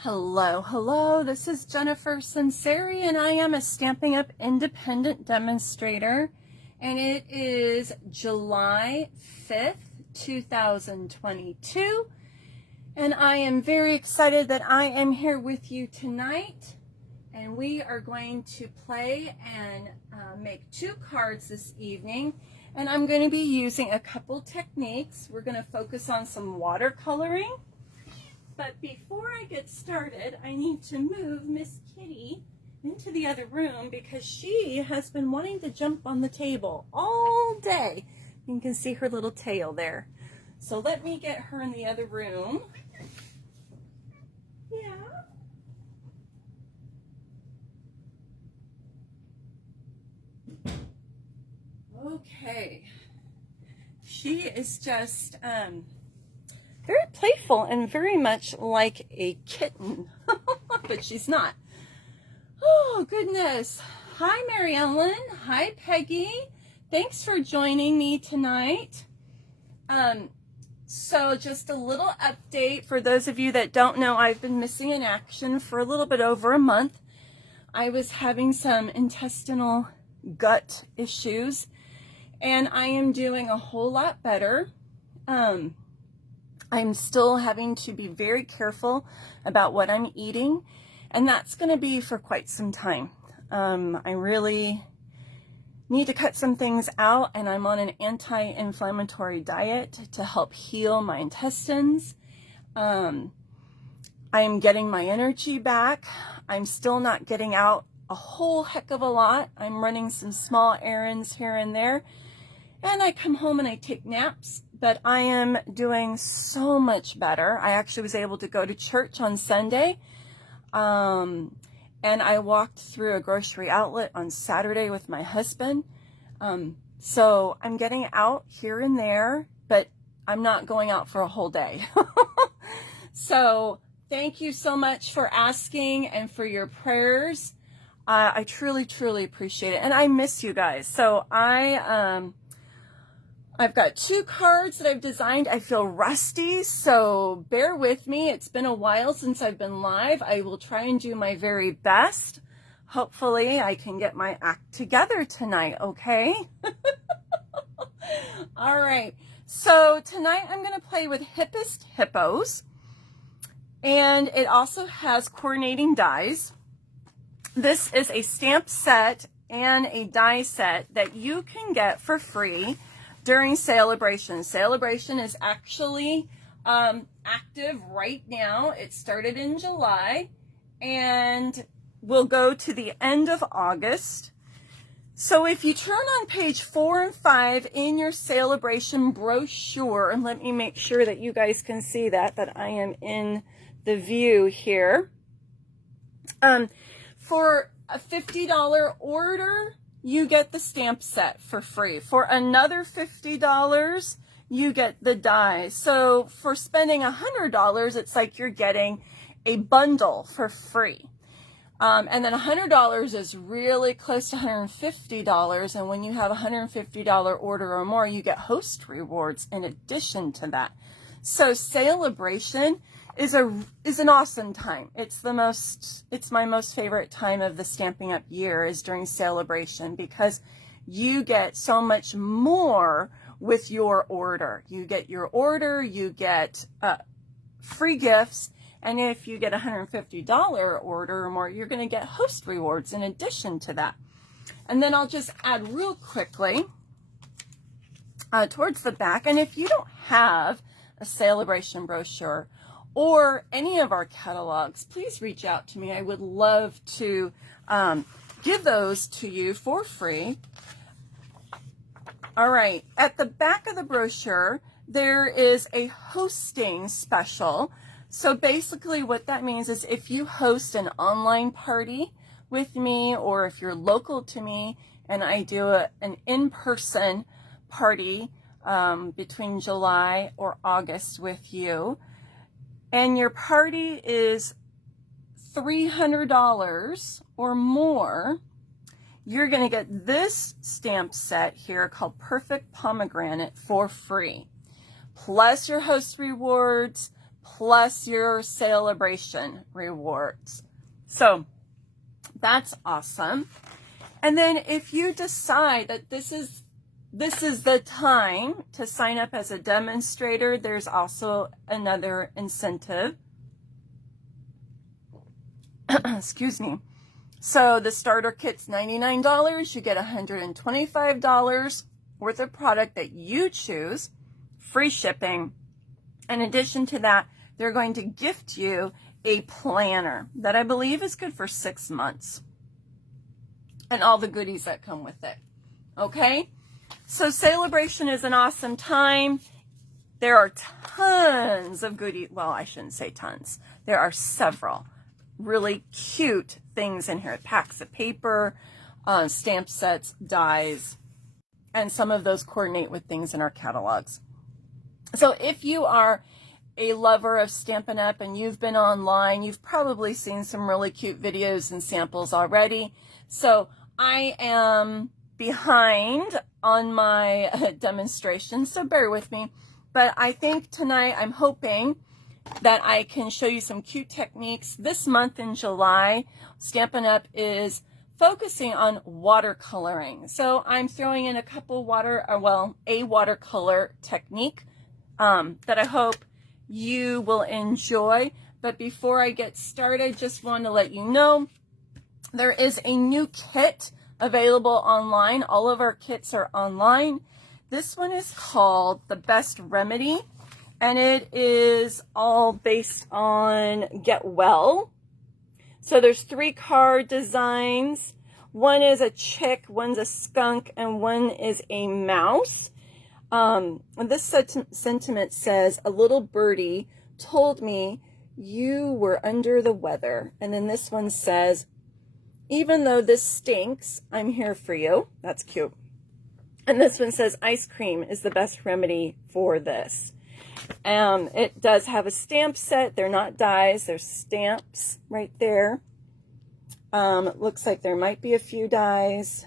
Hello, hello, this is Jennifer Sunseri and I am a Stampin' Up! Independent demonstrator, and it is July 5th, 2022, and I am very excited that I am here with you tonight, and we are going to play and make two cards this evening, and I'm going to be using a couple techniques. We're going to focus on some watercoloring. But before I get started, I need to move Miss Kitty into the other room because she has been wanting to jump on the table all day. You can see her little tail there. So let me get her in the other room. Yeah. Okay. She is just, very playful and very much like a kitten, but she's not. Oh, goodness. Hi, Mary Ellen. Hi, Peggy. Thanks for joining me tonight. So just a little update for those of you that don't know, I've been missing in action for a little bit over a month. I was having some intestinal gut issues, and I am doing a whole lot better. I'm still having to be very careful about what I'm eating, and that's going to be for quite some time. I really need to cut some things out, and I'm on an anti-inflammatory diet to help heal my intestines. I'm getting my energy back. I'm still not getting out a whole heck of a lot. I'm running some small errands here and there, and I come home and I take naps. But I am doing so much better. I actually was able to go to church on Sunday, and I walked through a grocery outlet on Saturday with my husband. So I'm getting out here and there, but I'm not going out for a whole day. So thank you so much for asking and for your prayers. I truly, truly appreciate it. And I miss you guys. So I've got two cards that I've designed. I feel rusty, so bear with me. It's been a while since I've been live. I will try and do my very best. Hopefully, I can get my act together tonight, okay? All right, so tonight I'm going to play with Hippest Hippos, and it also has coordinating dies. This is a stamp set and a die set that you can get for free during Sale-a-Bration. Sale-a-Bration is actually active right now. It started in July and will go to the end of August. So if you turn on page 4 and 5 in your Sale-a-Bration brochure, and let me make sure that you guys can see that I am in the view here. For a $50 order, you get the stamp set for free. For another $50, you get the die. So for spending $100, it's like you're getting a bundle for free. And then $100 is really close to $150. And when you have a $150 order or more, you get host rewards in addition to that. So Sale-a-Bration is an awesome time. It's my most favorite time of the Stampin' Up! Year is during Sale-a-Bration because you get so much more with your order. You get your order, you get free gifts, and if you get a $150 order or more, you're going to get host rewards in addition to that. And then I'll just add real quickly towards the back, and if you don't have a Sale-a-Bration brochure or any of our catalogs, please reach out to me. I would love to give those to you for free. All right, at the back of the brochure, there is a hosting special. So basically what that means is if you host an online party with me, or if you're local to me and I do an in-person party between July or August with you, and your party is $300 or more, you're going to get this stamp set here called Perfect Pomegranate for free. Plus your host rewards, plus your Sale-a-Bration rewards. So that's awesome. And then if you decide that this is the time to sign up as a demonstrator, there's also another incentive. Excuse me. So the starter kit's $99. You get $125 worth of product that you choose, free shipping. In addition to that, they're going to gift you a planner that I believe is good for 6 months and all the goodies that come with it. Okay? So Sale-a-Bration is an awesome time. There are tons of goodies. Well, I shouldn't say tons. There are several really cute things in here. Packs of paper, stamp sets, dies, and some of those coordinate with things in our catalogs. So if you are a lover of Stampin' Up! And you've been online, you've probably seen some really cute videos and samples already. So I am behind on my demonstration, so bear with me. But I think tonight I'm hoping that I can show you some cute techniques. This month in July, Stampin' Up! Is focusing on watercoloring. So I'm throwing in a couple a watercolor technique that I hope you will enjoy. But before I get started, just want to let you know there is a new kit available online. All of our kits are online. This one is called The Best Remedy, and it is all based on Get Well. So there's 3 card designs. One is a chick, one's a skunk, and one is a mouse. And this sentiment says, a little birdie told me you were under the weather. And then this one says, even though this stinks, I'm here for you. That's cute. And this one says, ice cream is the best remedy for this. It does have a stamp set. They're not dies. They're stamps right there. Looks like there might be a few dies.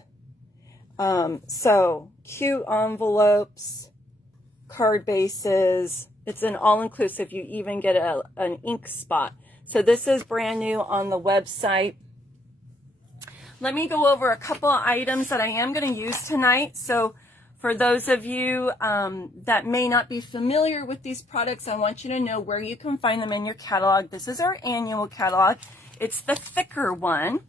So cute envelopes, card bases. It's an all-inclusive. You even get an ink spot. So this is brand new on the website. Let me go over a couple of items that I am going to use tonight. So for those of you that may not be familiar with these products, I want you to know where you can find them in your catalog. This is our annual catalog. It's the thicker one.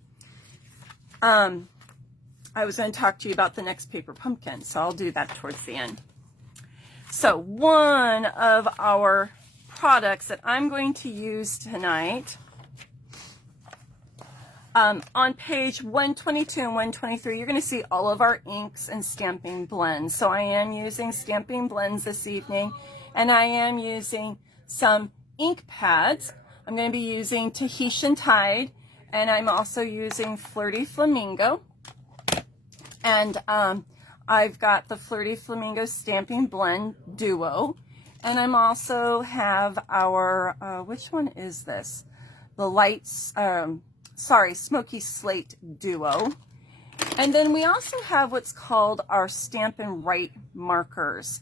I was going to talk to you about the next paper pumpkin, so I'll do that towards the end. So one of our products that I'm going to use tonight, on page 122 and 123, you're going to see all of our inks and stamping blends. So I am using stamping blends this evening, and I am using some ink pads. I'm going to be using Tahitian Tide, and I'm also using Flirty Flamingo. And I've got the Flirty Flamingo Stamping Blend Duo. And I'm also have our, which one is this? The Lights, Smoky Slate Duo. And then we also have what's called our Stampin' Right markers.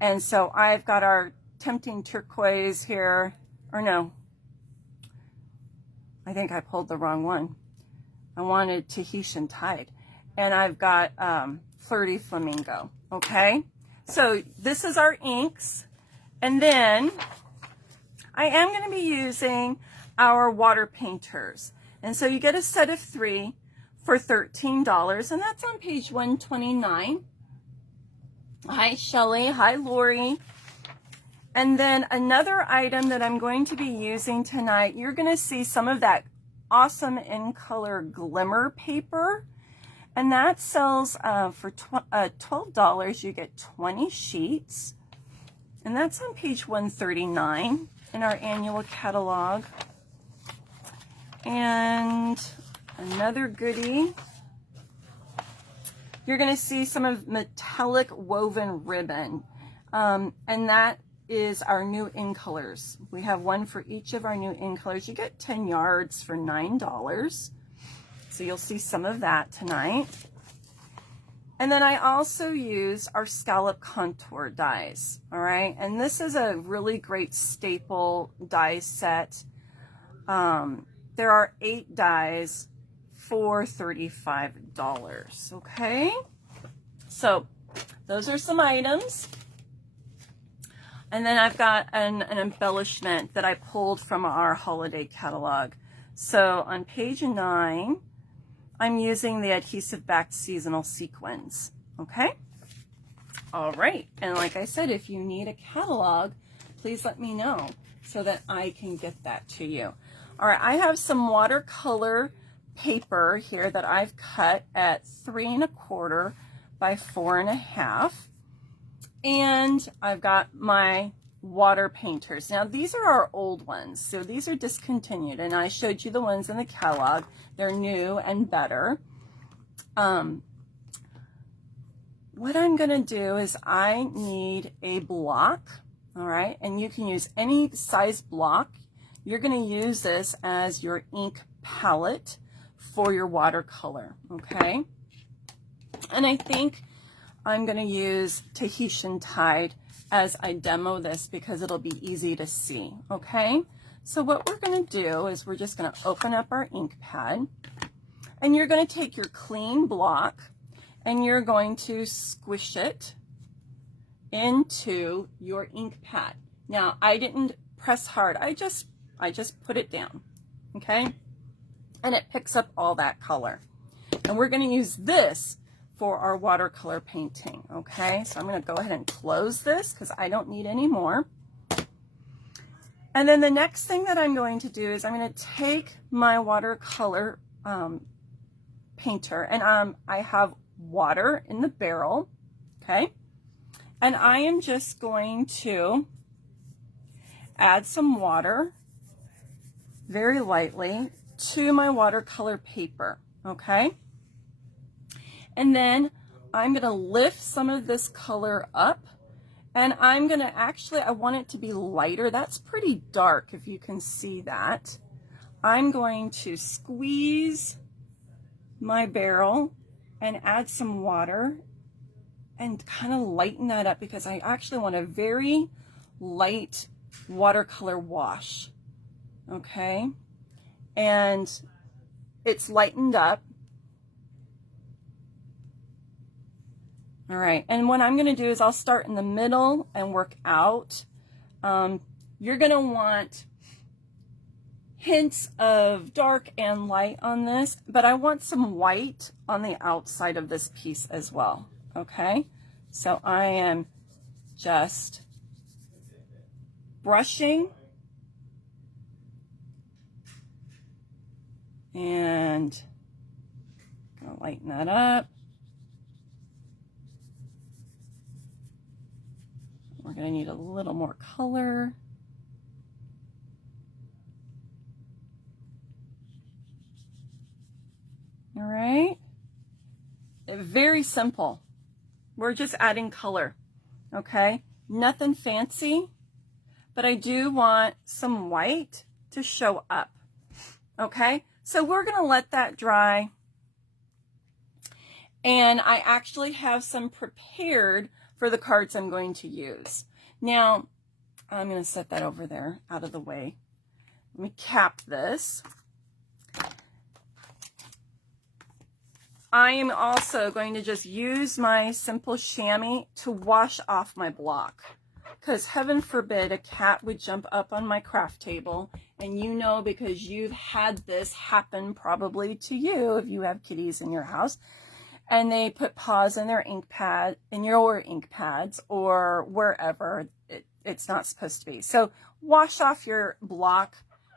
And so I've got our Tempting Turquoise here, or no, I think I pulled the wrong one. I wanted Tahitian Tide. And I've got Flirty Flamingo, okay? So this is our inks. And then I am going to be using our water painters. And so you get a set of 3 for $13, and that's on page 129. Hi, Shelly. Hi, Lori. And then another item that I'm going to be using tonight, you're going to see some of that awesome in color glimmer paper. And that sells for $12. You get 20 sheets. And that's on page 139 in our annual catalog. And another goodie, you're going to see some of metallic woven ribbon. And that is our new in colors. We have one for each of our new in colors. You get 10 yards for $9. So you'll see some of that tonight. And then I also use our scallop contour dies, all right? And this is a really great staple die set. There are 8 dies for $35, okay? So those are some items. And then I've got an embellishment that I pulled from our holiday catalog. So on page 9, I'm using the adhesive backed seasonal sequins, okay? All right, and like I said, if you need a catalog, please let me know so that I can get that to you. All right, I have some watercolor paper here that I've cut at 3 1/4 by 4 1/2. And I've got my water painters. Now these are our old ones, so these are discontinued, and I showed you the ones in the catalog. They're new and better. What I'm gonna do is I need a block, all right, and you can use any size block. You're gonna use this as your ink palette for your watercolor, okay? And I think I'm gonna use Tahitian Tide as I demo this because it'll be easy to see, okay? So what we're gonna do is we're just gonna open up our ink pad, and you're gonna take your clean block and you're going to squish it into your ink pad. Now, I didn't press hard, I just put it down, okay? And it picks up all that color. And we're gonna use this for our watercolor painting, okay? So I'm gonna go ahead and close this because I don't need any more. And then the next thing that I'm going to do is I'm gonna take my watercolor painter, and I have water in the barrel, okay? And I am just going to add some water very lightly to my watercolor paper, okay? And then I'm gonna lift some of this color up, and I'm gonna I want it to be lighter. That's pretty dark, if you can see that. I'm going to squeeze my barrel and add some water and kind of lighten that up because I actually want a very light watercolor wash, okay? And it's lightened up. All right, and what I'm gonna do is I'll start in the middle and work out. You're gonna want hints of dark and light on this, but I want some white on the outside of this piece as well, okay? So I am just brushing and gonna lighten that up. We're gonna need a little more color. All right, very simple. We're just adding color, okay? Nothing fancy, but I do want some white to show up, okay? So we're gonna let that dry. And I actually have some prepared for the cards I'm going to use. Now, I'm gonna set that over there out of the way. Let me cap this. I am also going to just use my simple chamois to wash off my block, because heaven forbid a cat would jump up on my craft table, and you know, because you've had this happen probably to you if you have kitties in your house, and they put paws in their ink pad, in your ink pads, or wherever it's not supposed to be. So wash off your block,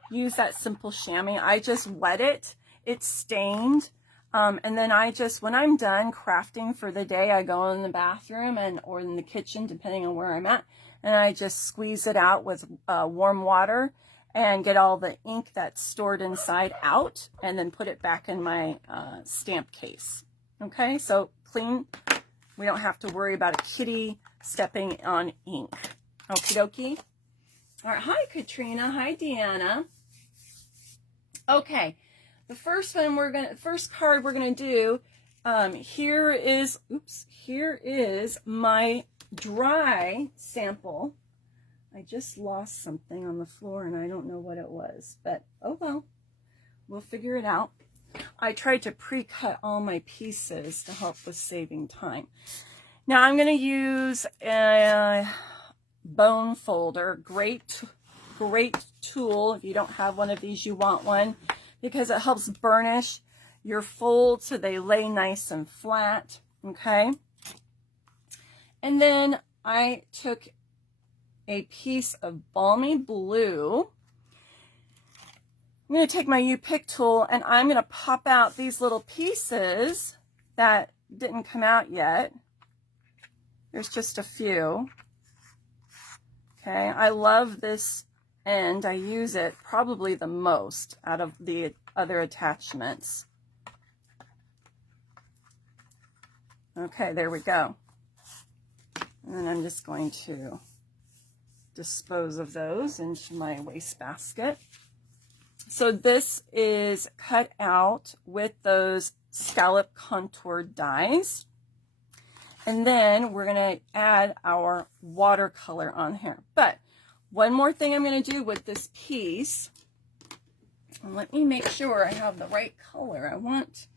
use that simple chamois. I just wet it, it's stained. And then when I'm done crafting for the day, I go in the bathroom or in the kitchen, depending on where I'm at, and I just squeeze it out with warm water and get all the ink that's stored inside out, and then put it back in my stamp case. Okay, so clean. We don't have to worry about a kitty stepping on ink. Okie dokie. All right, hi Katrina, hi Deanna. Okay. The first card we're gonna do here is my dry sample. I just lost something on the floor and I don't know what it was, but oh well, we'll figure it out. I tried to pre-cut all my pieces to help with saving time. Now I'm going to use a bone folder. Great tool. If you don't have one of these, you want one, because it helps burnish your folds so they lay nice and flat. Okay. And then I took a piece of balmy blue. I'm going to take my U-Pick tool and I'm going to pop out these little pieces that didn't come out yet. There's just a few. Okay, I love this end. I use it probably the most out of the other attachments. Okay, there we go. And then I'm just going to dispose of those into my wastebasket. So this is cut out with those scallop contour dies. And then we're going to add our watercolor on here. But one more thing I'm going to do with this piece, and let me make sure I have the right color. I want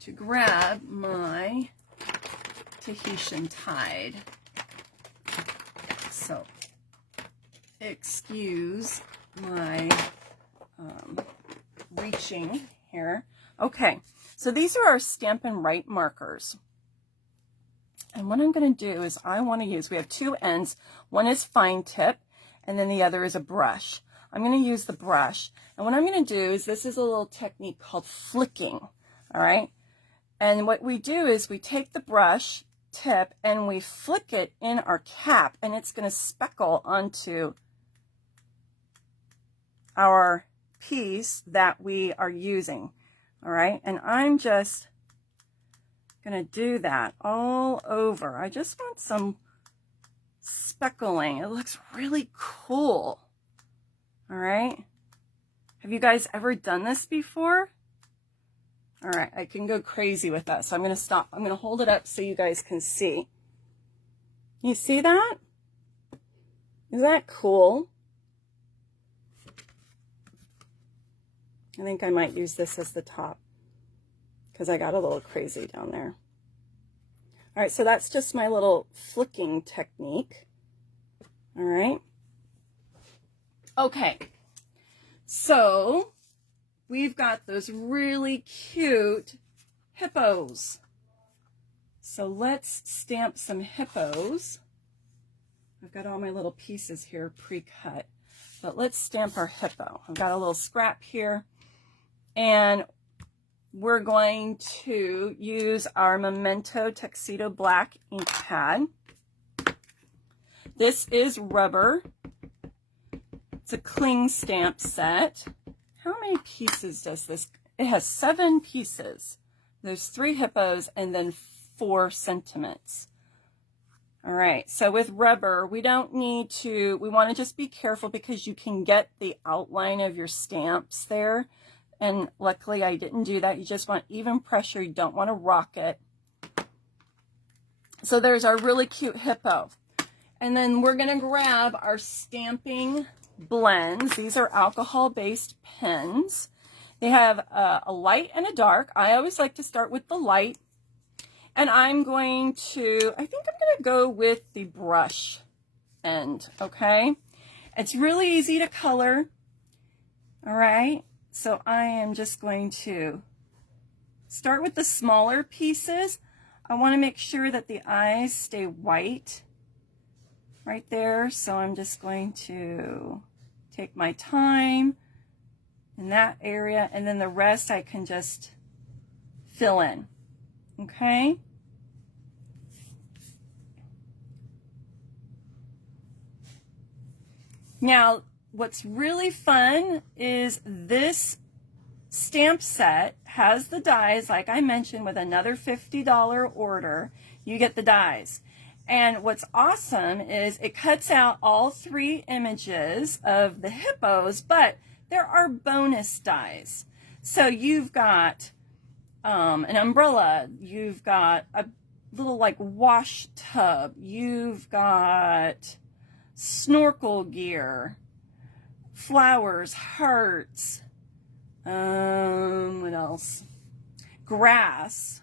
to grab my Tahitian Tide. So excuse my reaching here. Okay, so these are our Stampin' Right markers. And what I'm going to do is we have two ends. One is fine tip, and then the other is a brush. I'm going to use the brush. And what I'm going to do is, this is a little technique called flicking. All right. And what we do is we take the brush tip and we flick it in our cap, and it's going to speckle onto our piece that we are using. All right. And I'm just going to do that all over. I just want some speckling. It looks really cool. All right. Have you guys ever done this before? All right, I can go crazy with that. So I'm going to stop. I'm going to hold it up so you guys can see. You see that? Is that cool? I think I might use this as the top because I got a little crazy down there. All right, so that's just my little flicking technique. All right. Okay, so we've got those really cute hippos. So let's stamp some hippos. I've got all my little pieces here pre-cut, but let's stamp our hippo. I've got a little scrap here, and we're going to use our Memento Tuxedo Black ink pad. This is rubber. It's a cling stamp set. How many pieces does this? It has 7 pieces. There's 3 hippos and then 4 sentiments. All right, so with rubber, we don't need to, we want to just be careful because you can get the outline of your stamps there. And luckily I didn't do that. You just want even pressure. You don't want to rock it. So there's our really cute hippo. And then we're going to grab our stamping blends. These are alcohol-based pens. They have a light and a dark. I always like to start with the light. And I'm going to, I think I'm going to go with the brush end, okay? It's really easy to color, all right? So I am just going to start with the smaller pieces. I want to make sure that the eyes stay white right there. So I'm just going to take my time in that area, and then the rest I can just fill in, okay? Now, what's really fun is this stamp set has the dies, like I mentioned, with another $50 order, you get the dies. And what's awesome is it cuts out all 3 images of the hippos, but there are bonus dies. So you've got an umbrella, you've got a little like wash tub, you've got snorkel gear, flowers, hearts, what else? Grass.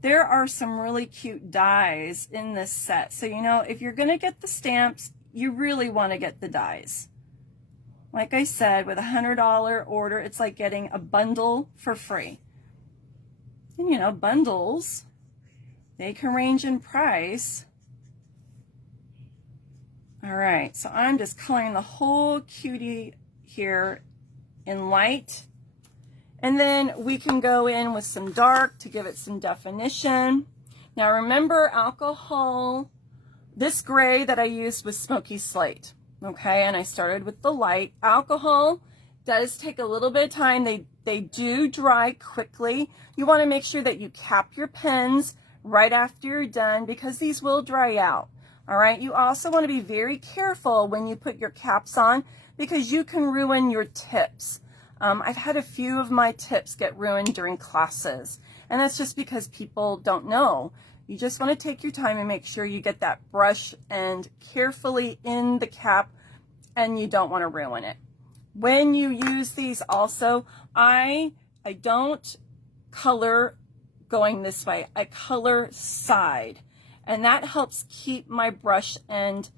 There are some really cute dies in this set. So, you know, if you're going to get the stamps, you really want to get the dies. Like I said, with a $100 order, it's like getting a bundle for free. And, you know, bundles, they can range in price. All right, so I'm just coloring the whole cutie here in light. And then we can go in with some dark to give it some definition. Now remember, alcohol, this gray that I used was smoky slate. Okay, and I started with the light. Alcohol does take a little bit of time. They do dry quickly. You want to make sure that you cap your pens right after you're done because these will dry out. All right, you also want to be very careful when you put your caps on because you can ruin your tips. I've had a few of my tips get ruined during classes, and that's just because people don't know. You just want to take your time and make sure you get that brush and carefully in the cap, and you don't want to ruin it. When you use these also, I don't color going this way. I color side, and that helps keep my brush end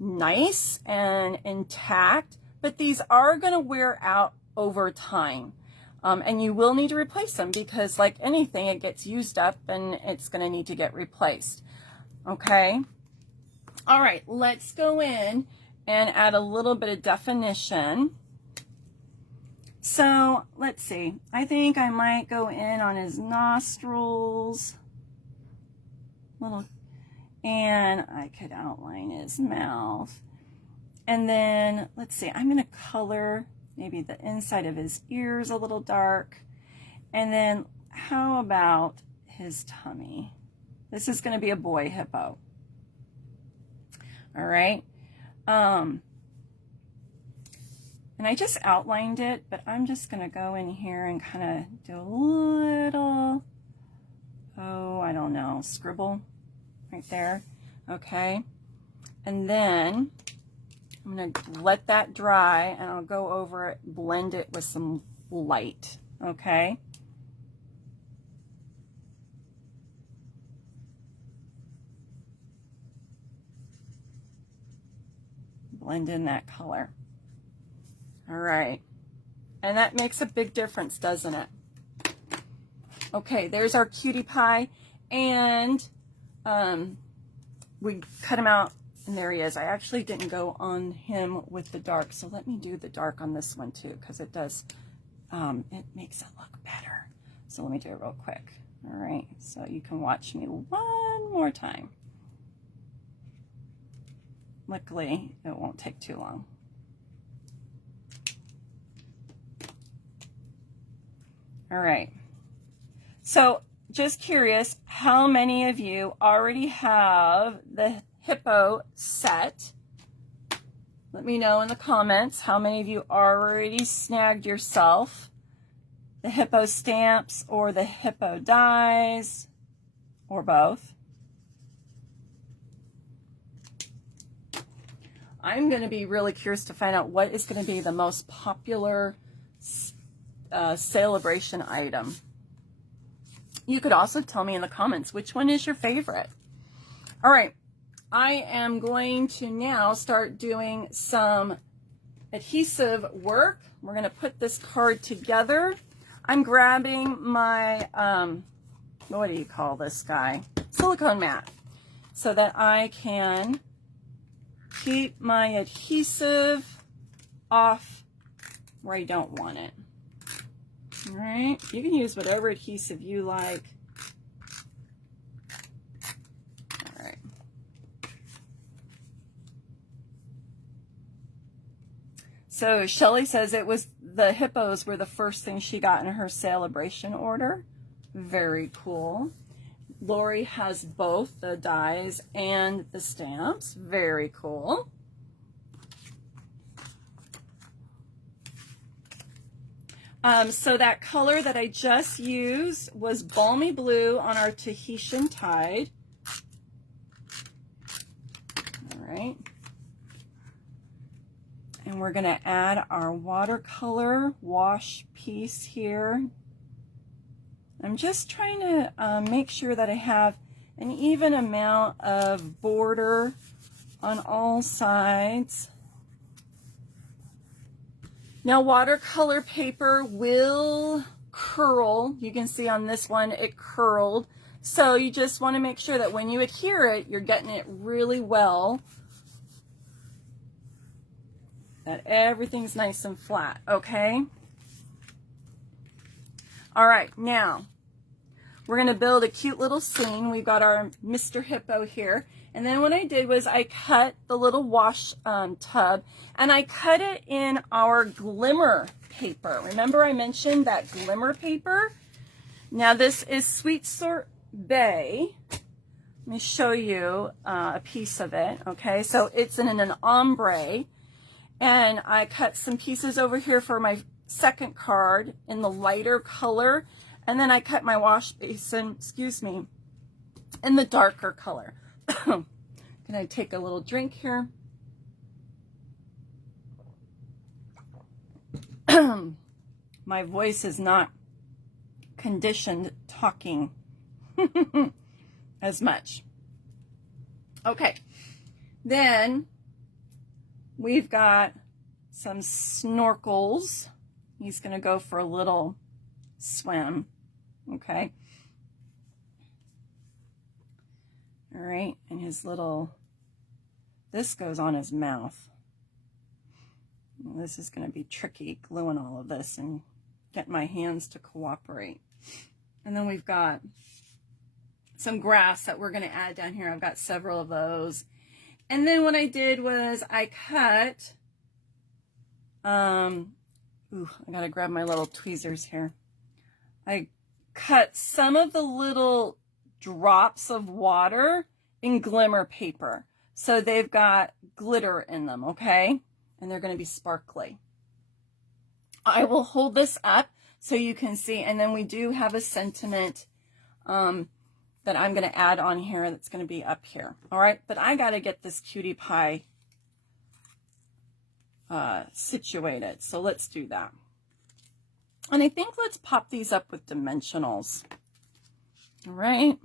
nice and intact, but these are going to wear out over time. And you will need to replace them because like anything, it gets used up and it's going to need to get replaced. Okay. All right, let's go in and add a little bit of definition. So let's see, I think I might go in on his nostrils, and I could outline his mouth. And then let's see, I'm going to color maybe the inside of his ears a little dark. And then how about his tummy? This is going to be a boy hippo. All right. And I just outlined it, but I'm just going to go in here and kind of do a little, oh, I don't know, scribble right there. Okay. And then I'm going to let that dry and I'll go over it, blend it with some light, okay? Blend in that color. All right. And that makes a big difference, doesn't it? Okay, there's our cutie pie. And we cut him out. And there he is. I actually didn't go on him with the dark, so let me do the dark on this one too, because it does, it makes it look better. So let me do it real quick. All right, so you can watch me one more time. Luckily, it won't take too long. All right, so just curious, how many of you already have the Hippo set? Let me know in the comments how many of you already snagged yourself the Hippo stamps or the Hippo dies or both. I'm going to be really curious to find out what is going to be the most popular Sale-a-Bration item. You could also tell me in the comments which one is your favorite. All right. I am going to now start doing some adhesive work. We're going to put this card together. I'm grabbing my, what do you call this guy? Silicone mat, so that I can keep my adhesive off where I don't want it. All right, you can use whatever adhesive you like. So Shelly says it was the hippos were the first thing she got in her Sale-a-Bration order. Very cool. Lori has both the dies and the stamps. Very cool. So that color that I just used was Balmy Blue on our Tahitian Tide. All right. And we're going to add our watercolor wash piece here. I'm just trying to make sure that I have an even amount of border on all sides. Now, watercolor paper will curl. You can see on this one it curled. So you just want to make sure that when you adhere it, you're getting it really well. That everything's nice and flat, okay? All right, now we're going to build a cute little scene. We've got our Mr. Hippo here. And then what I did was I cut the little wash tub, and I cut it in our glimmer paper. Remember I mentioned that glimmer paper? Now this is Sweet Sorbet. Let me show you a piece of it, okay? So it's in an ombre, and I cut some pieces over here for my second card in the lighter color, and then I cut my wash basin, excuse me, in the darker color. Can I take a little drink here? My voice is not conditioned talking as much. Okay, then we've got some snorkels. He's going to go for a little swim. Okay. All right, and his little, this goes on his mouth. This is going to be tricky, gluing all of this and getting my hands to cooperate. And then we've got some grass that we're going to add down here. I've got several of those. And then what I did was I cut, ooh, I got to grab my little tweezers here. I cut some of the little drops of water in glimmer paper. So they've got glitter in them, okay? And they're going to be sparkly. I will hold this up so you can see, and then we do have a sentiment that I'm going to add on here that's going to be up here. All right, but I got to get this cutie pie situated. So let's do that. And I think let's pop these up with dimensionals. All right.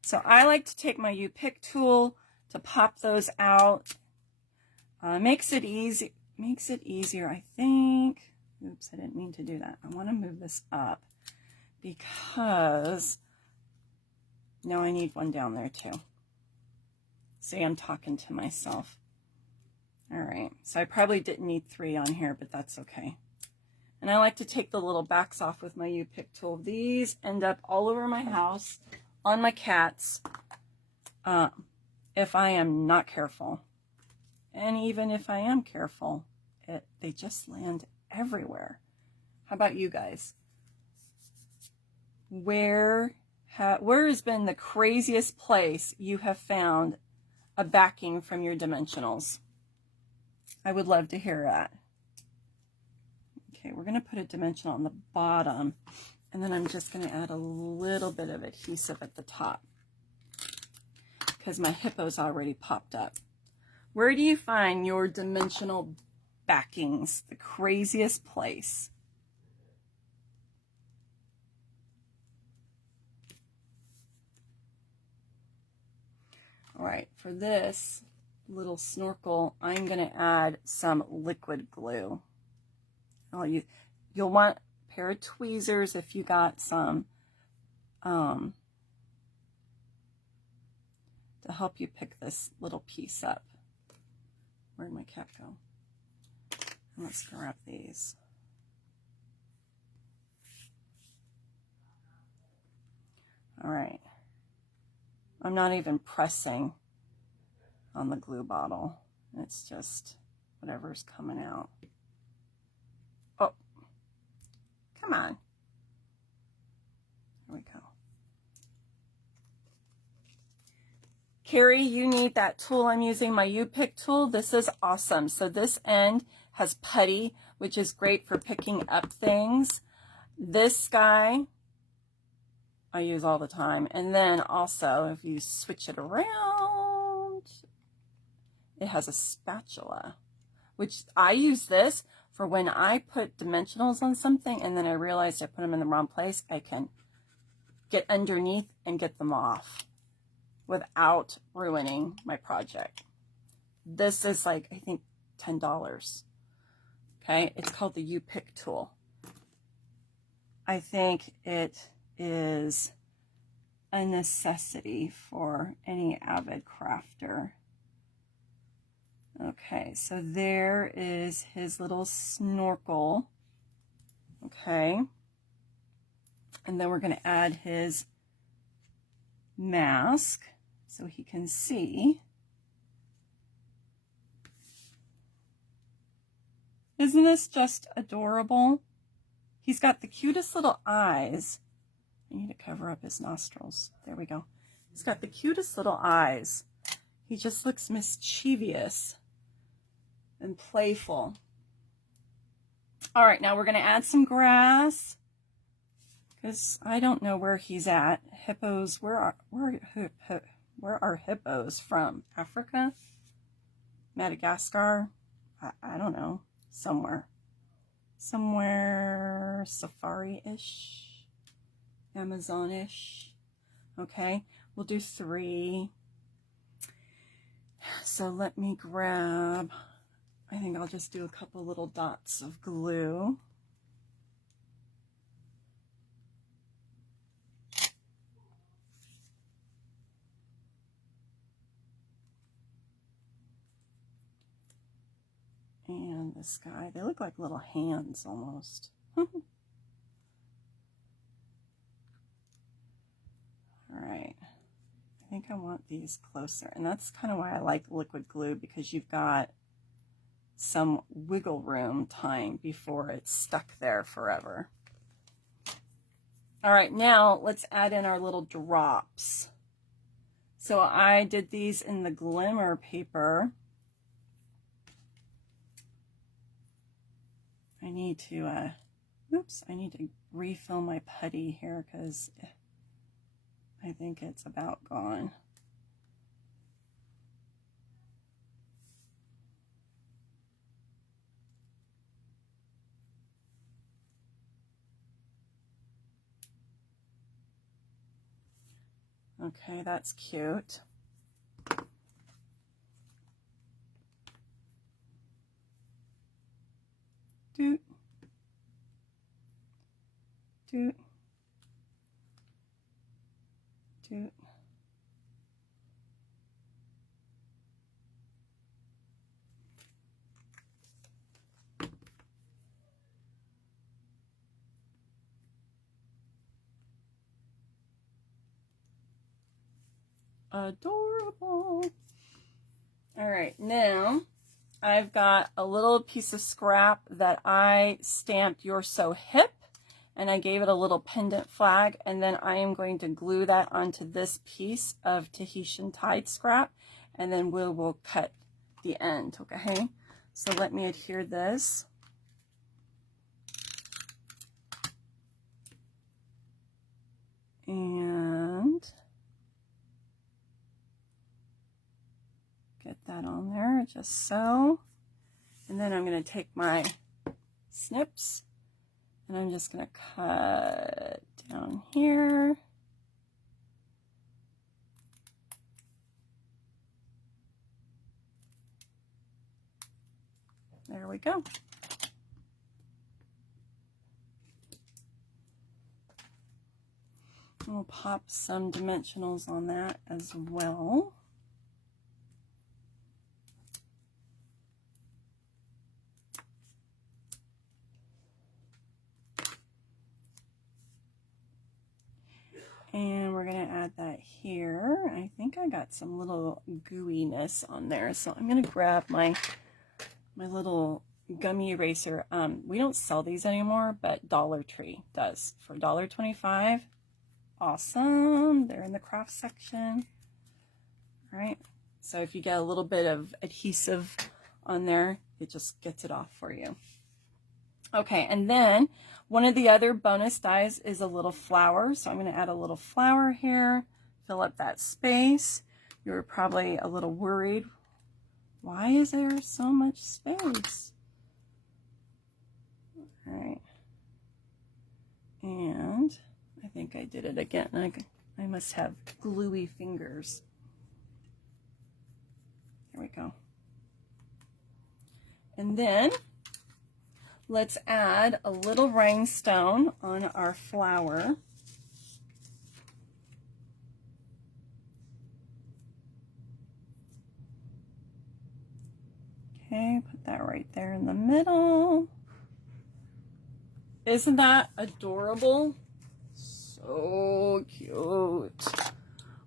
So I like to take my U-Pick tool to pop those out. Makes it easier, I think. Oops, I didn't mean to do that. I want to move this up because now I need one down there too. See, I'm talking to myself. All right, so I probably didn't need 3 on here, but that's okay. And I like to take the little backs off with my U-Pick tool. These end up all over my house, on my cats, if I am not careful. And even if I am careful, they just land everywhere. How about you guys? Where has been the craziest place you have found a backing from your dimensionals? I would love to hear that. Okay, we're going to put a dimensional on the bottom, and then I'm just going to add a little bit of adhesive at the top because my hippo's already popped up. Where do you find your dimensional backings? The craziest place. All right, for this little snorkel, I'm going to add some liquid glue. You'll want a pair of tweezers if you got some to help you pick this little piece up. Where'd my cat go? Let's grab these. All right. I'm not even pressing on the glue bottle. It's just whatever's coming out. Oh, come on. There we go. Carrie, you need that tool. I'm using my U-Pick tool. This is awesome. So this end has putty, which is great for picking up things. This guy I use all the time. And then also, if you switch it around, it has a spatula, which I use this for when I put dimensionals on something and then I realized I put them in the wrong place. I can get underneath and get them off without ruining my project. This is like, I think, $10. Okay, it's called the U-Pick tool. I think it is a necessity for any avid crafter. Okay, so there is his little snorkel. Okay, and then we're going to add his mask so he can see. Isn't this just adorable? He's got the cutest little eyes. I need to cover up his nostrils. There we go. He's got the cutest little eyes. He just looks mischievous and playful. All right, now we're going to add some grass because I don't know where he's at. Hippos, where are hippos from? Africa? Madagascar? I don't know. Somewhere safari-ish, Amazon-ish. Okay, we'll do 3. So let me grab, I think I'll just do a couple little dots of glue. And this guy, they look like little hands almost. All right, I think I want these closer, and that's kind of why I like liquid glue, because you've got some wiggle room time before it's stuck there forever. All right, now let's add in our little drops. So I did these in the glimmer paper. I need to, I need to refill my putty here because I think it's about gone. Okay, that's cute. Doot. Doot. Doot. Adorable. All right, now I've got a little piece of scrap that I stamped "You're So Hip," and I gave it a little pendant flag, and then I am going to glue that onto this piece of Tahitian tied scrap, and then we will cut the end. Okay, so let me adhere this. And get that on there just so. And then I'm going to take my snips and I'm just going to cut down here. There we go. We'll pop some dimensionals on that as well. And we're going to add that here. I think I got some little gooiness on there. So I'm going to grab my little gummy eraser. We don't sell these anymore, but Dollar Tree does for $1.25. Awesome. They're in the craft section. All right. So if you get a little bit of adhesive on there, it just gets it off for you. Okay, and then one of the other bonus dies is a little flower. So I'm going to add a little flower here, fill up that space. You were probably a little worried. Why is there so much space? All right. And I think I did it again. I must have gluey fingers. There we go. And then let's add a little rhinestone on our flower. Okay, put that right there in the middle. Isn't that adorable? So cute.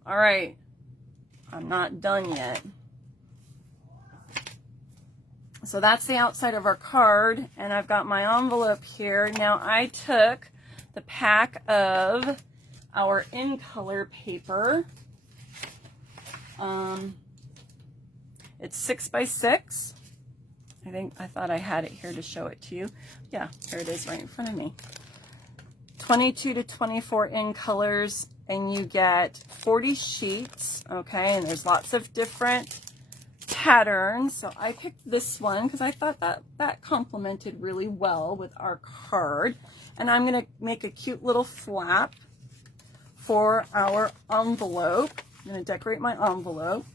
All right, I'm not done yet. So that's the outside of our card, and I've got my envelope here. Now I took the pack of our in color paper. It's 6 by 6. I thought I had it here to show it to you. Yeah, here it is right in front of me. 22 to 24 in colors, and you get 40 sheets, okay? And there's lots of different patterns. So I picked this one because I thought that complemented really well with our card. And I'm going to make a cute little flap for our envelope. I'm going to decorate my envelope.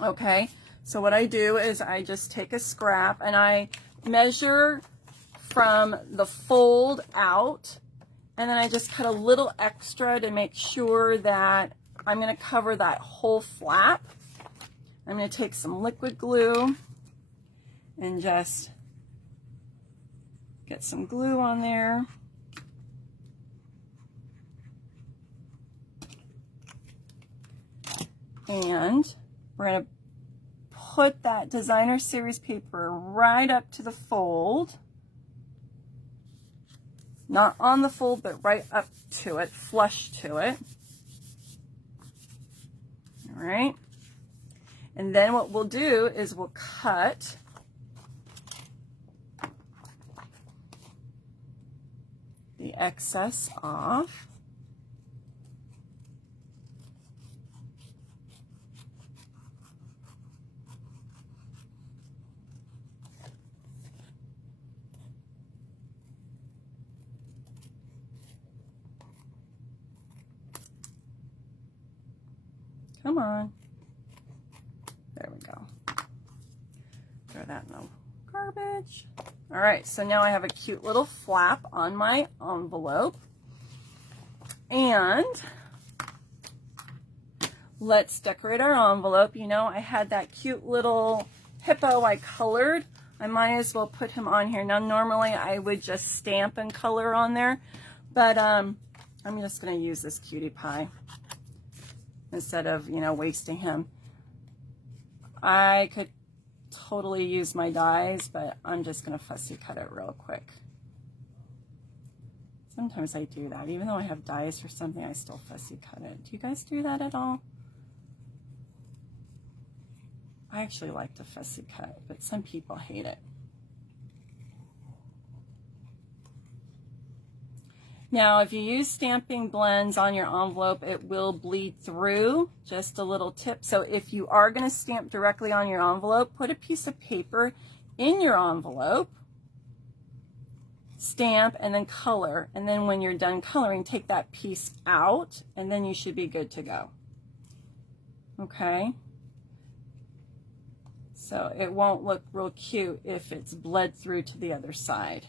Okay, so what I do is I just take a scrap and I measure from the fold out, and then I just cut a little extra to make sure that I'm going to cover that whole flap. I'm going to take some liquid glue and just get some glue on there. And we're going to put that designer series paper right up to the fold. Not on the fold, but right up to it, flush to it. All right. And then what we'll do is we'll cut the excess off. Come on. There we go. Throw that in the garbage. All right, so now I have a cute little flap on my envelope. And let's decorate our envelope. You know, I had that cute little hippo I colored. I might as well put him on here. Now, normally I would just stamp and color on there, but I'm just going to use this cutie pie instead of, you know, wasting him. I could totally use my dies, but I'm just going to fussy cut it real quick. Sometimes I do that. Even though I have dies for something, I still fussy cut it. Do you guys do that at all? I actually like to fussy cut, but some people hate it. Now, if you use stamping blends on your envelope, it will bleed through. Just a little tip. So if you are going to stamp directly on your envelope, put a piece of paper in your envelope, stamp, and then color. And then when you're done coloring, take that piece out, and then you should be good to go. Okay? So it won't look real cute if it's bled through to the other side.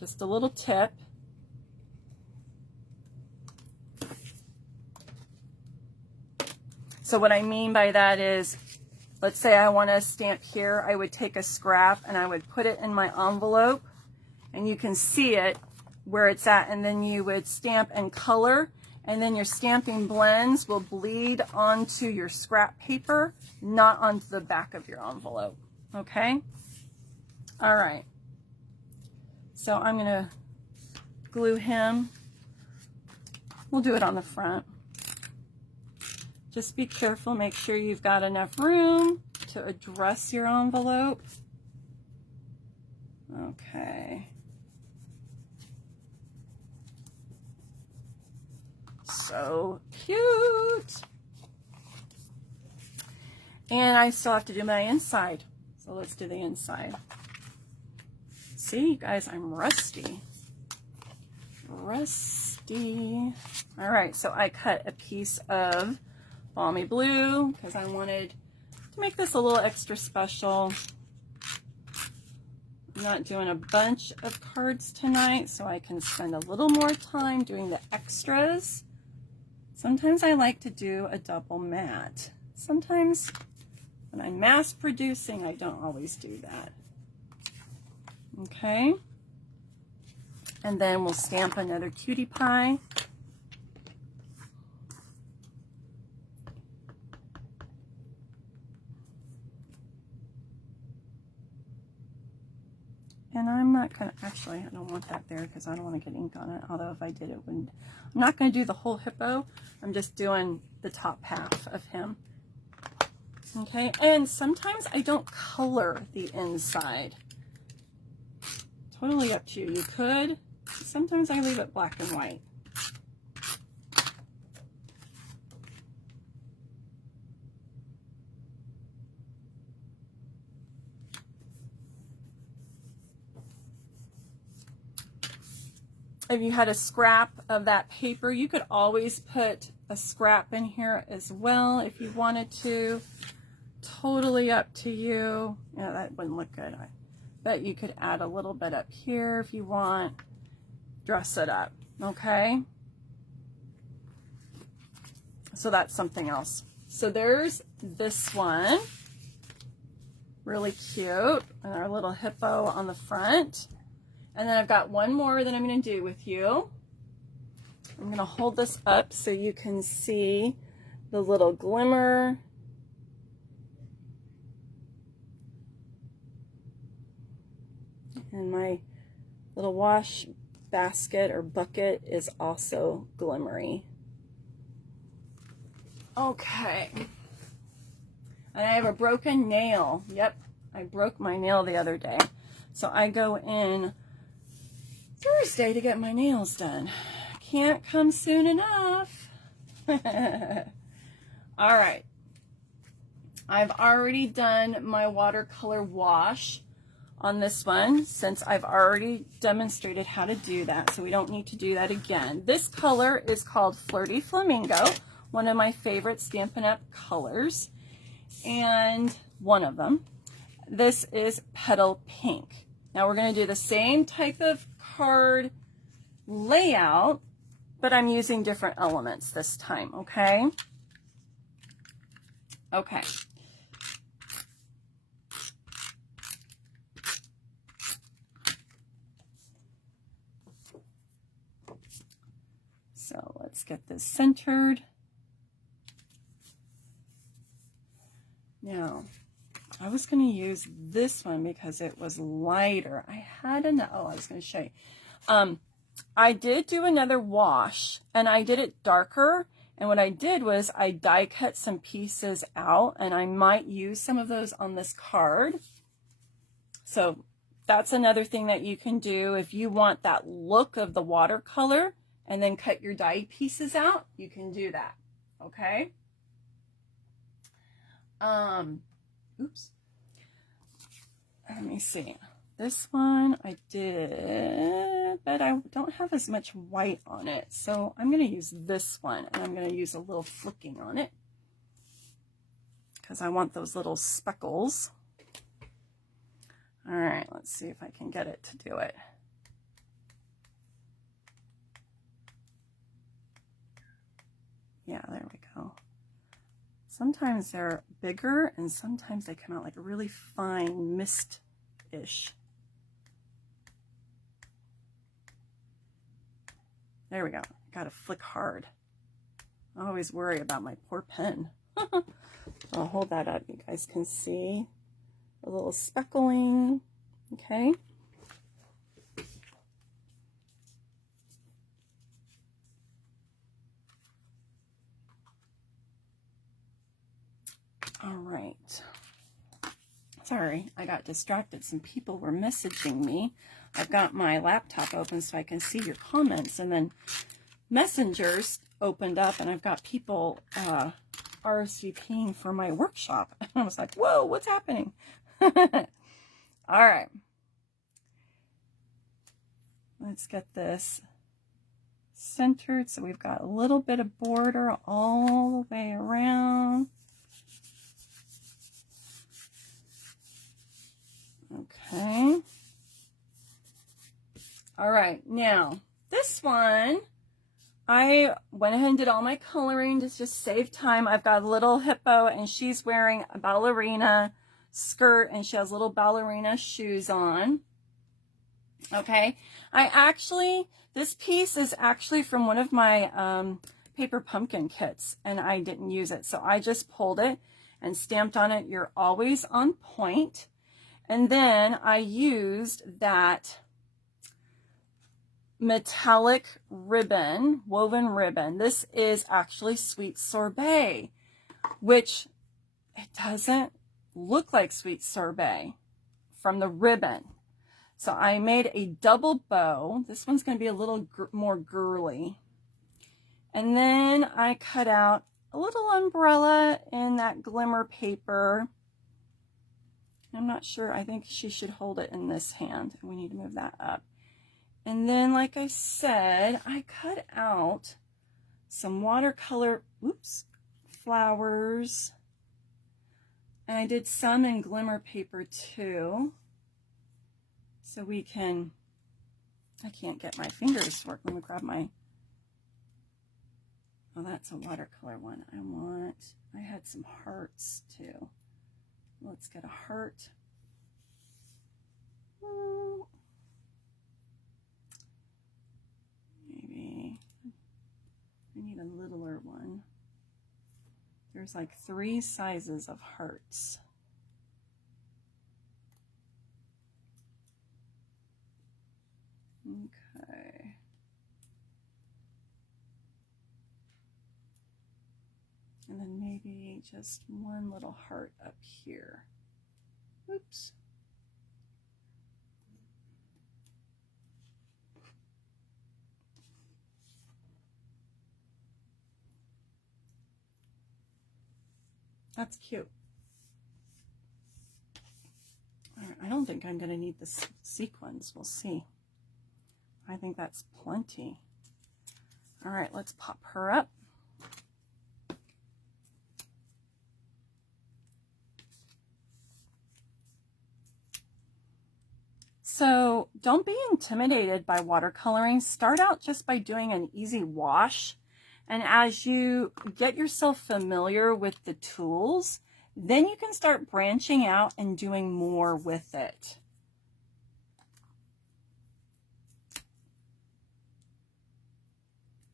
Just a little tip. So what I mean by that is, let's say I want to stamp here, I would take a scrap and I would put it in my envelope, and you can see it where it's at, and then you would stamp and color, and then your stamping blends will bleed onto your scrap paper, not onto the back of your envelope. Okay? All right. So I'm going to glue him. We'll do it on the front. Just be careful, make sure you've got enough room to address your envelope. Okay. So cute. And I still have to do my inside. So let's do the inside. See, you guys, I'm rusty. Rusty. All right, so I cut a piece of Balmy Blue because I wanted to make this a little extra special. I'm not doing a bunch of cards tonight, so I can spend a little more time doing the extras. Sometimes I like to do a double mat. Sometimes when I'm mass producing, I don't always do that. Okay. And then we'll stamp another cutie pie. And I'm not gonna, actually, I don't want that there because I don't want to get ink on it. Although if I did, it wouldn't. I'm not gonna do the whole hippo. I'm just doing the top half of him. Okay, and sometimes I don't color the inside. Totally up to you. You could. Sometimes I leave it black and white. If you had a scrap of that paper, you could always put a scrap in here as well if you wanted to. Totally up to you. Yeah, that wouldn't look good. I bet you could add a little bit up here if you want. Dress it up, okay? So that's something else. So there's this one. Really cute. And our little hippo on the front. And then I've got one more that I'm going to do with you. I'm going to hold this up so you can see the little glimmer. And my little wash basket or bucket is also glimmery. Okay. And I have a broken nail. Yep, I broke my nail the other day. So I go in Thursday to get my nails done. Can't come soon enough. All right. I've already done my watercolor wash on this one since I've already demonstrated how to do that, so we don't need to do that again. This color is called Flirty Flamingo, one of my favorite Stampin' Up! Colors, and one of them. This is Petal Pink. Now we're going to do the same type of card layout, but I'm using different elements this time, okay? Okay. So let's get this centered. Now, I was going to use this one because it was lighter. I had an, oh, I was going to show you. I did do another wash and I did it darker. And what I did was I die cut some pieces out and I might use some of those on this card. So that's another thing that you can do if you want that look of the watercolor and then cut your die pieces out, you can do that. Okay. Oops. Let me see. This one I did, but I don't have as much white on it. So I'm going to use this one and I'm going to use a little flicking on it because I want those little speckles. All right, let's see if I can get it to do it. Yeah, there we go. Sometimes they're bigger and sometimes they come out like a really fine mist-ish. There we go. Got to flick hard. I always worry about my poor pen. I'll hold that up. You guys can see a little speckling. Okay. All right. Sorry, I got distracted. Some people were messaging me. I've got my laptop open so I can see your comments, and then messengers opened up and I've got people RSVPing for my workshop. And I was like, whoa, what's happening? All right. Let's get this centered. So we've got a little bit of border all the way around. Okay. All right. Now, this one, I went ahead and did all my coloring to just save time. I've got a little hippo and she's wearing a ballerina skirt and she has little ballerina shoes on. Okay. This piece is actually from one of my paper pumpkin kits and I didn't use it. So I just pulled it and stamped on it. You're always on point. And then I used that metallic ribbon, woven ribbon. This is actually Sweet Sorbet, which it doesn't look like Sweet Sorbet from the ribbon. So I made a double bow. This one's going to be a little more girly. And then I cut out a little umbrella in that glimmer paper. I'm not sure. I think she should hold it in this hand. We need to move that up. And then, like I said, I cut out some watercolor, flowers. And I did some in glimmer paper too. So we can, I can't get my fingers to work. Let me grab my, oh, that's a watercolor one. I had some hearts too. Let's get a heart. Maybe I need a littler one. There's like 3 sizes of hearts. Okay. And then maybe just one little heart up here. Oops. That's cute. All right, I don't think I'm going to need the sequins. We'll see. I think that's plenty. All right, let's pop her up. So don't be intimidated by watercoloring. Start out just by doing an easy wash. And as you get yourself familiar with the tools, then you can start branching out and doing more with it.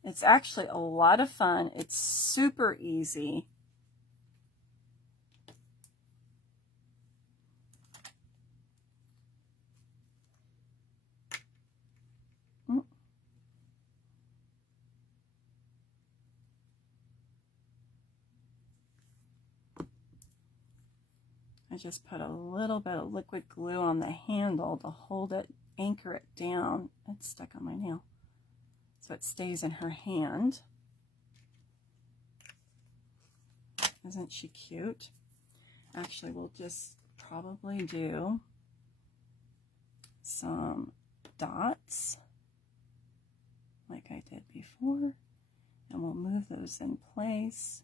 It's actually a lot of fun. It's super easy. I just put a little bit of liquid glue on the handle to hold it, anchor it down. It's stuck on my nail. So it stays in her hand. Isn't she cute? Actually, we'll just probably do some dots like I did before. And we'll move those in place.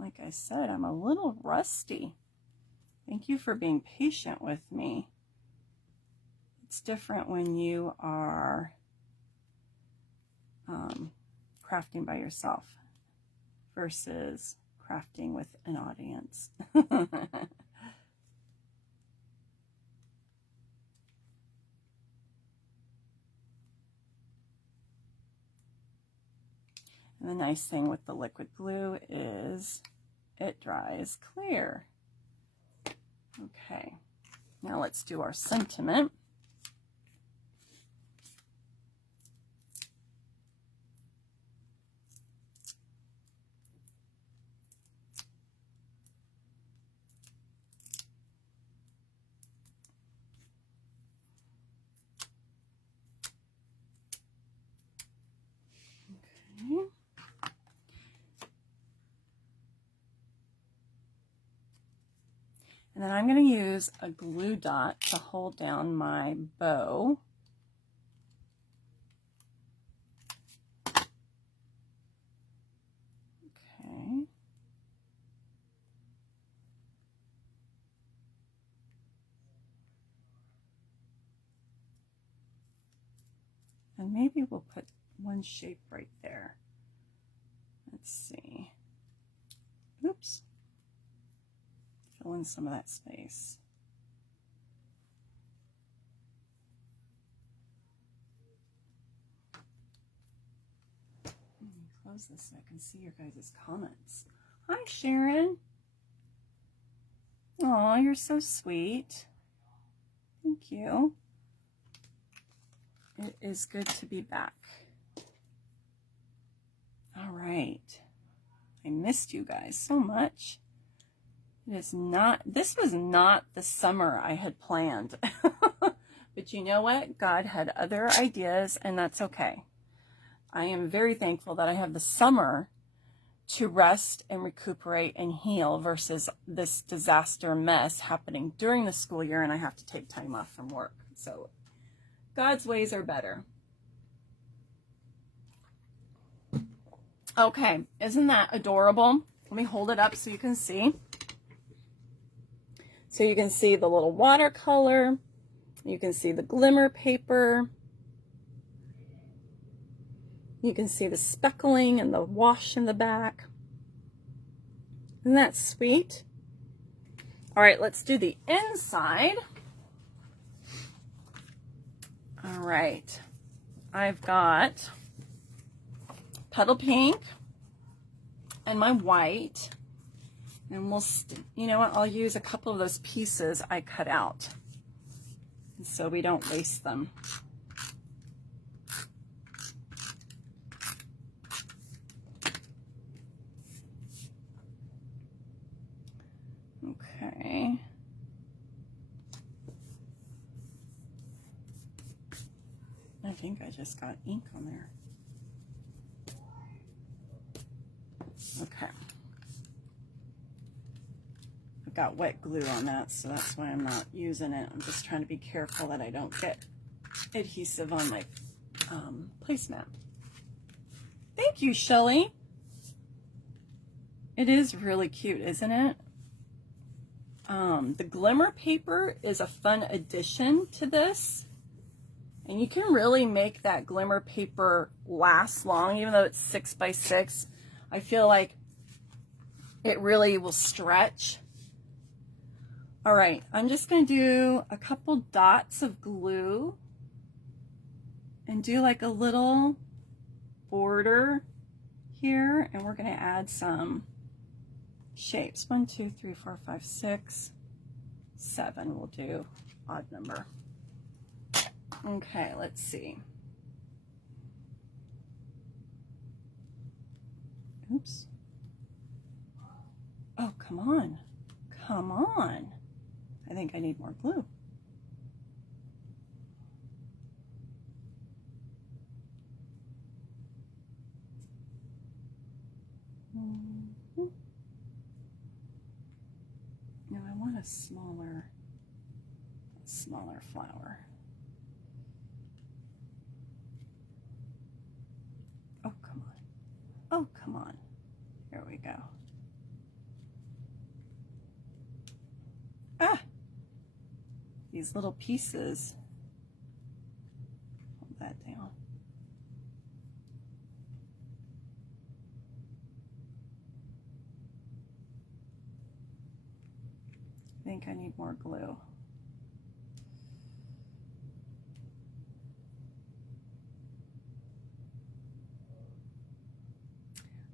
Like I said, I'm a little rusty. Thank you for being patient with me. It's different when you are crafting by yourself versus crafting with an audience. And the nice thing with the liquid glue is it dries clear. Okay, now let's do our sentiment. And then I'm going to use a glue dot to hold down my bow. Okay. And maybe we'll put one shape right there. Let's see. Oops. Fill in some of that space. Let me close this so I can see your guys' comments. Hi, Sharon. Aw, you're so sweet. Thank you. It is good to be back. All right. I missed you guys so much. It is not, this was not the summer I had planned. But you know what? God had other ideas, and that's okay. I am very thankful that I have the summer to rest and recuperate and heal versus this disaster mess happening during the school year, and I have to take time off from work. So God's ways are better. Okay, isn't that adorable? Let me hold it up so you can see. So you can see the little watercolor. You can see the glimmer paper. You can see the speckling and the wash in the back. Isn't that sweet? All right, let's do the inside. All right, I've got petal pink and my white, and we'll, you know what, I'll use a couple of those pieces I cut out so we don't waste them. Okay. I think I just got ink on there. Okay. I've got wet glue on that, so that's why I'm not using it. I'm just trying to be careful that I don't get adhesive on my placemat. Thank you, Shelly. It is really cute, isn't it? The glimmer paper is a fun addition to this. And you can really make that glimmer paper last long, even though it's 6 by 6. I feel like it really will stretch. All right, I'm just going to do a couple dots of glue and do like a little border here, and we're going to add some shapes. 1, 2, 3, 4, 5, 6, 7. We'll do odd number. Okay, let's see. Oops. Oh, come on. Come on. I think I need more glue. No, I want a smaller flower. Oh, come on. Oh, come on. Here we go. Ah! These little pieces. Hold that down. I think I need more glue.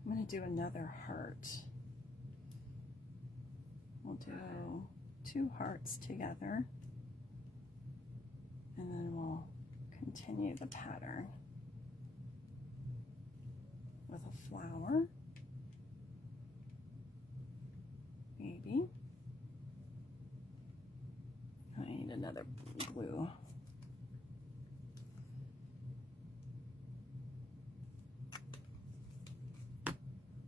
I'm going to do another heart. We'll do 2 hearts together, and then we'll continue the pattern with a flower, maybe. I need another glue.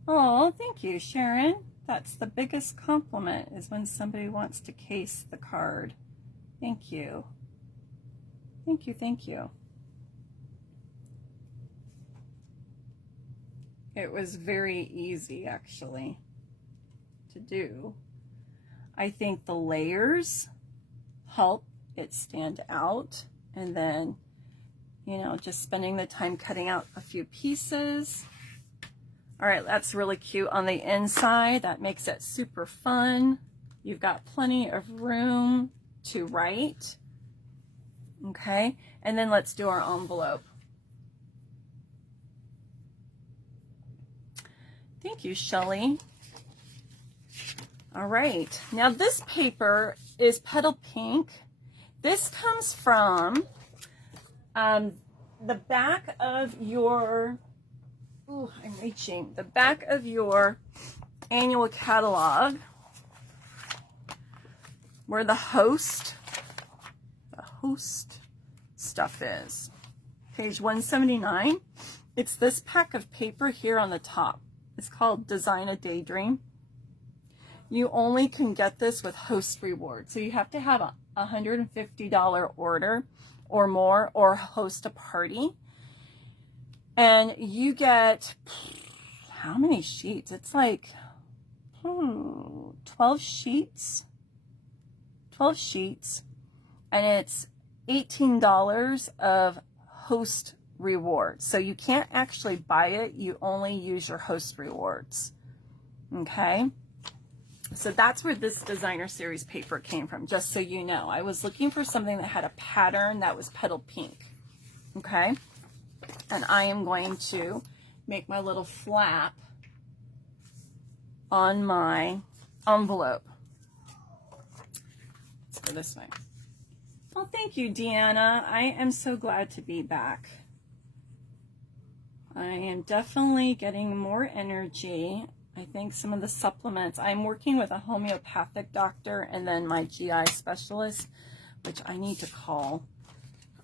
Oh, thank you, Sharon. That's the biggest compliment, is when somebody wants to case the card. Thank you. Thank you, thank you. It was very easy, actually, to do. I think the layers help it stand out, and then, you know, just spending the time cutting out a few pieces. All right, that's really cute on the inside. That makes it super fun. You've got plenty of room to write. Okay, and then let's do our envelope. Thank you, Shelly. All right, now this paper is Petal Pink. This comes from the back of your, ooh, I'm reaching, the back of your annual catalog, where the host stuff is. Page 179. It's this pack of paper here on the top. It's called Design a Daydream. You only can get this with host reward. So you have to have a $150 order or more, or host a party. And you get, how many sheets? It's like 12 sheets. 12 sheets. And it's $18 of host rewards. So you can't actually buy it. You only use your host rewards. Okay. So that's where this designer series paper came from, just so you know. I was looking for something that had a pattern that was petal pink. Okay. And I am going to make my little flap on my envelope. Let's go this way. Well, thank you, Deanna. I am so glad to be back. I am definitely getting more energy. I think some of the supplements, I'm working with a homeopathic doctor and then my GI specialist, which I need to call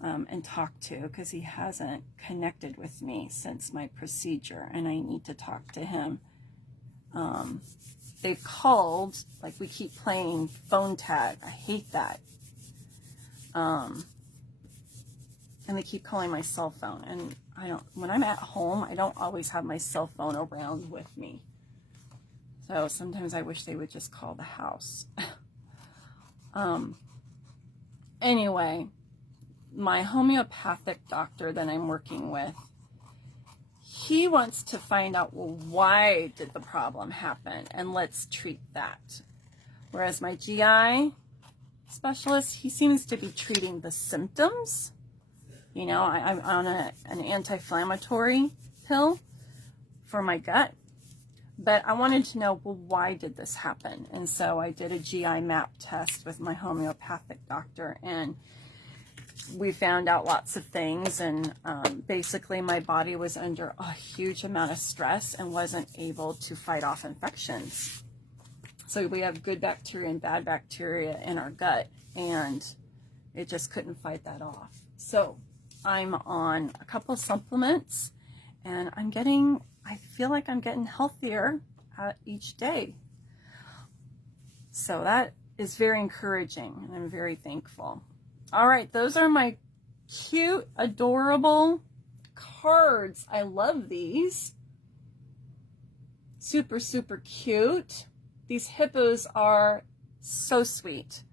and talk to, because he hasn't connected with me since my procedure, and I need to talk to him. They've called, like, we keep playing phone tag. I hate that. And they keep calling my cell phone, and when I'm at home, I don't always have my cell phone around with me. So sometimes I wish they would just call the house. Anyway, my homeopathic doctor that I'm working with, he wants to find out, well, why did the problem happen? And let's treat that. Whereas my GI specialist, he seems to be treating the symptoms. You know, I'm on an anti-inflammatory pill for my gut. But I wanted to know, well, why did this happen? And so I did a GI map test with my homeopathic doctor, and we found out lots of things. And basically my body was under a huge amount of stress and wasn't able to fight off infections. So we have good bacteria and bad bacteria in our gut, and it just couldn't fight that off. So I'm on a couple of supplements, and I feel like I'm getting healthier each day. So that is very encouraging, and I'm very thankful. All right, those are my cute, adorable cards. I love these. Super, super cute. These hippos are so sweet.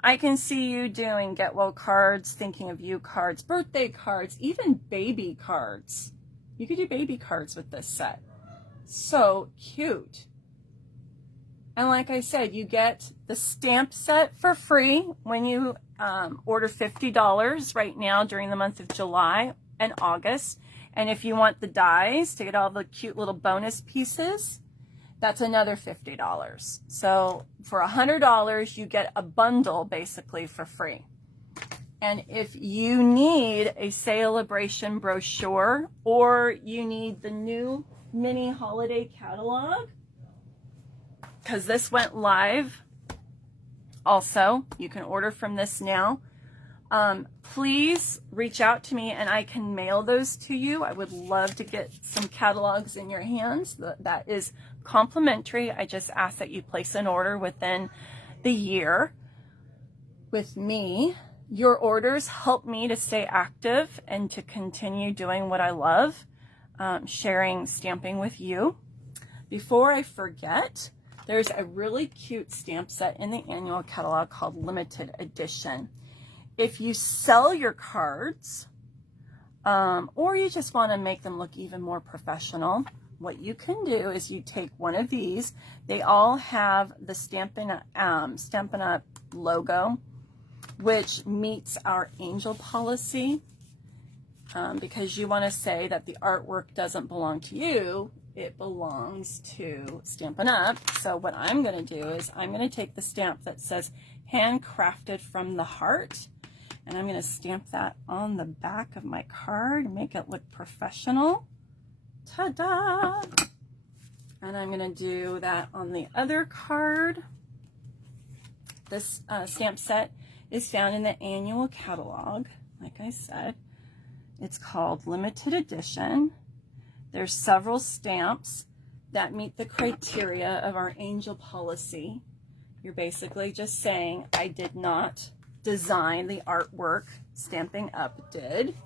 I can see you doing get well cards, thinking of you cards, birthday cards, even baby cards. You could do baby cards with this set. So cute. And like I said, you get the stamp set for free when you order $50 right now during the month of July and August. And if you want the dies to get all the cute little bonus pieces, that's another $50. So for $100, you get a bundle basically for free. And if you need a Sale-a-Bration brochure, or you need the new mini holiday catalog, because this went live also, you can order from this now. Please reach out to me and I can mail those to you. I would love to get some catalogs in your hands. That is complimentary. I just ask that you place an order within the year with me. Your orders help me to stay active and to continue doing what I love, sharing stamping with you. Before I forget, there's a really cute stamp set in the annual catalog called Limited Edition. If you sell your cards, or you just want to make them look even more professional, what you can do is you take one of these. They all have the Stampin' Up logo, which meets our angel policy, because you want to say that the artwork doesn't belong to you, it belongs to Stampin' Up. So what I'm going to do is I'm going to take the stamp that says handcrafted from the heart, and I'm going to stamp that on the back of my card, make it look professional. Ta-da! And I'm going to do that on the other card. This stamp set is found in the annual catalog. Like I said, it's called Limited Edition. There's several stamps that meet the criteria of our angel policy. You're basically just saying, I did not design the artwork, Stampin' Up did.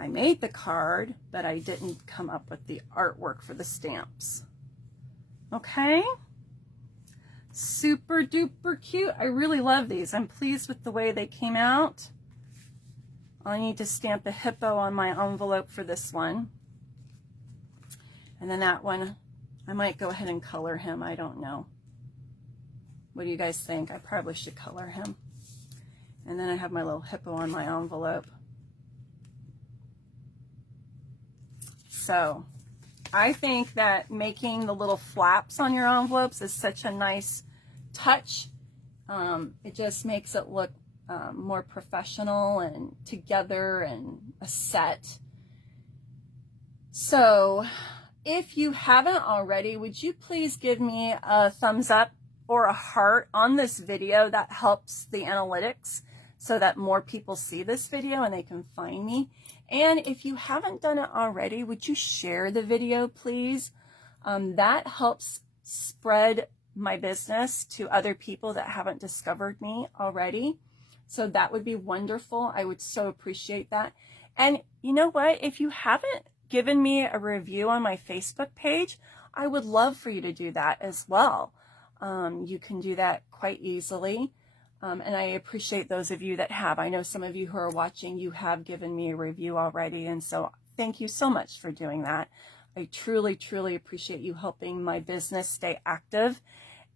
I made the card, but I didn't come up with the artwork for the stamps. Okay? Super duper cute. I really love these. I'm pleased with the way they came out. I need to stamp a hippo on my envelope for this one. And then that one, I might go ahead and color him. I don't know. What do you guys think? I probably should color him. And then I have my little hippo on my envelope. So I think that making the little flaps on your envelopes is such a nice touch. It just makes it look more professional and together and a set. So if you haven't already, would you please give me a thumbs up or a heart on this video? That helps the analytics so that more people see this video and they can find me. And if you haven't done it already, would you share the video, please? That helps spread my business to other people that haven't discovered me already. So that would be wonderful. I would so appreciate that. And you know what? If you haven't given me a review on my Facebook page, I would love for you to do that as well. You can do that quite easily. And I appreciate those of you that have. I know some of you who are watching, you have given me a review already. And so thank you so much for doing that. I truly, truly appreciate you helping my business stay active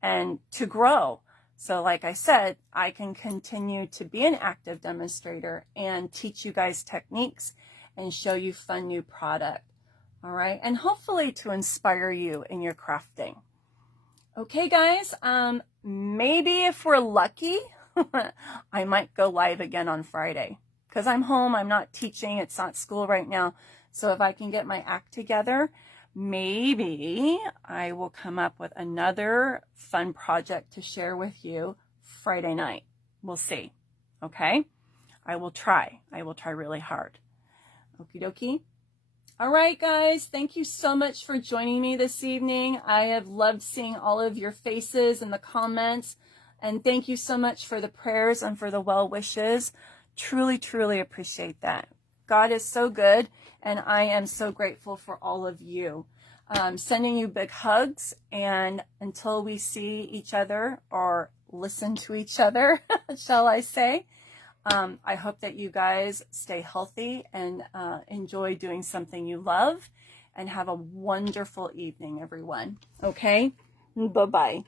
and to grow. So like I said, I can continue to be an active demonstrator and teach you guys techniques and show you fun new product. All right. And hopefully to inspire you in your crafting. Okay, guys, maybe if we're lucky, I might go live again on Friday because I'm home. I'm not teaching. It's not school right now. So if I can get my act together, maybe I will come up with another fun project to share with you Friday night. We'll see. Okay. I will try. I will try really hard. Okie dokie. All right, guys, thank you so much for joining me this evening. I have loved seeing all of your faces in the comments. And thank you so much for the prayers and for the well wishes. Truly, truly appreciate that. God is so good, and I am so grateful for all of you. Sending you big hugs, and until we see each other or listen to each other, shall I say, I hope that you guys stay healthy and enjoy doing something you love, and have a wonderful evening, everyone. Okay? Bye-bye.